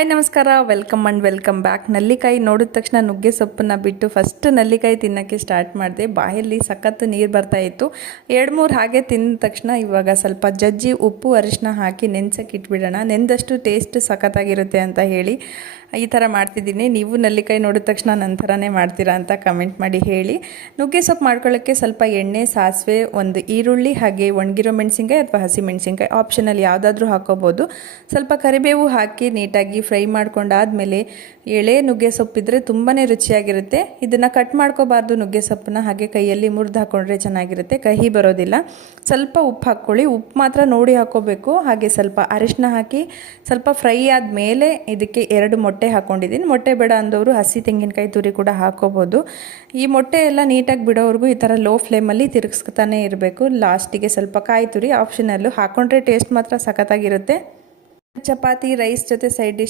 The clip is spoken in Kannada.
ಹಾಯ್ ನಮಸ್ಕಾರ, ವೆಲ್ಕಮ್ ಆ್ಯಂಡ್ ವೆಲ್ಕಮ್ ಬ್ಯಾಕ್. ನಲ್ಲಿಕಾಯಿ ನೋಡಿದ ತಕ್ಷಣ ನುಗ್ಗೆ ಸೊಪ್ಪನ್ನು ಬಿಟ್ಟು ಫಸ್ಟ್ ನಲ್ಲಿಕಾಯಿ ತಿನ್ನೋಕ್ಕೆ ಸ್ಟಾರ್ಟ್ ಮಾಡಿದೆ. ಬಾಯಲ್ಲಿ ಸಖತ್ತು ನೀರು ಬರ್ತಾಯಿತ್ತು. 2-3 ಹಾಗೆ ತಿಂದ ತಕ್ಷಣ ಇವಾಗ ಸ್ವಲ್ಪ ಜಜ್ಜಿ ಉಪ್ಪು ಅರಿಶಿನ ಹಾಕಿ ನೆನೆಸೋಕೆ ಇಟ್ಬಿಡೋಣ, ನೆಂದಷ್ಟು ಟೇಸ್ಟ್ ಸಖತ್ತಾಗಿರುತ್ತೆ ಅಂತ ಹೇಳಿ ಈ ಥರ ಮಾಡ್ತಿದ್ದೀನಿ. ನೀವು ನಲ್ಲಿಕಾಯಿ ನೋಡಿದ ತಕ್ಷಣ ನನ್ನ ಥರನೇ ಮಾಡ್ತೀರಾ ಅಂತ ಕಮೆಂಟ್ ಮಾಡಿ ಹೇಳಿ. ನುಗ್ಗೆ ಸೊಪ್ಪು ಮಾಡ್ಕೊಳ್ಳೋಕ್ಕೆ ಸ್ವಲ್ಪ ಎಣ್ಣೆ, ಸಾಸಿವೆ, ಒಂದು ಈರುಳ್ಳಿ, ಹಾಗೆ ಒಣಗಿರೋ ಮೆಣಸಿನ್ಕಾಯಿ ಅಥವಾ ಹಸಿ ಮೆಣಸಿನ್ಕಾಯಿ ಆಪ್ಷನಲ್ ಯಾವುದಾದ್ರೂ ಹಾಕೋಬೋದು. ಸ್ವಲ್ಪ ಕರಿಬೇವು ಹಾಕಿ ನೀಟಾಗಿ ಫ್ರೈ ಮಾಡ್ಕೊಂಡಾದಮೇಲೆ ಎಳೆ ನುಗ್ಗೆ ಸೊಪ್ಪಿದ್ರೆ ತುಂಬಾ ರುಚಿಯಾಗಿರುತ್ತೆ. ಇದನ್ನು ಕಟ್ ಮಾಡ್ಕೋಬಾರ್ದು ನುಗ್ಗೆ ಸೊಪ್ಪನ್ನ, ಹಾಗೆ ಕೈಯಲ್ಲಿ ಮುರಿದು ಹಾಕ್ಕೊಂಡ್ರೆ ಚೆನ್ನಾಗಿರುತ್ತೆ, ಕಹಿ ಬರೋದಿಲ್ಲ. ಸ್ವಲ್ಪ ಉಪ್ಪು ಹಾಕ್ಕೊಳ್ಳಿ, ಉಪ್ಪು ಮಾತ್ರ ನೋಡಿ ಹಾಕ್ಕೋಬೇಕು. ಹಾಗೆ ಸ್ವಲ್ಪ ಅರಿಶಿನ ಹಾಕಿ ಸ್ವಲ್ಪ ಫ್ರೈ ಆದಮೇಲೆ ಇದಕ್ಕೆ 2 ಮೊಟ್ಟೆ ಹಾಕ್ಕೊಂಡಿದ್ದೀನಿ. ಮೊಟ್ಟೆ ಬೇಡ ಅಂದವರು ಹಸಿ ತೆಂಗಿನಕಾಯಿ ತುರಿ ಕೂಡ ಹಾಕೋಬೋದು. ಈ ಮೊಟ್ಟೆ ಎಲ್ಲ ನೀಟಾಗಿ ಬಿಡೋವರೆಗೂ ಈ ಥರ ಲೋ ಫ್ಲೇಮಲ್ಲಿ ತಿರುಗಿಸ್ತಾನೆ ಇರಬೇಕು. ಲಾಸ್ಟಿಗೆ ಸ್ವಲ್ಪ ಕಾಯಿ ತುರಿ ಆಪ್ಷನಲ್ಲು, ಹಾಕ್ಕೊಂಡ್ರೆ ಟೇಸ್ಟ್ ಮಾತ್ರ ಸಖತ್ತಾಗಿರುತ್ತೆ. ಚಪಾತಿ ರೈಸ್ ಜೊತೆ ಸೈಡ್ ಡಿಶ್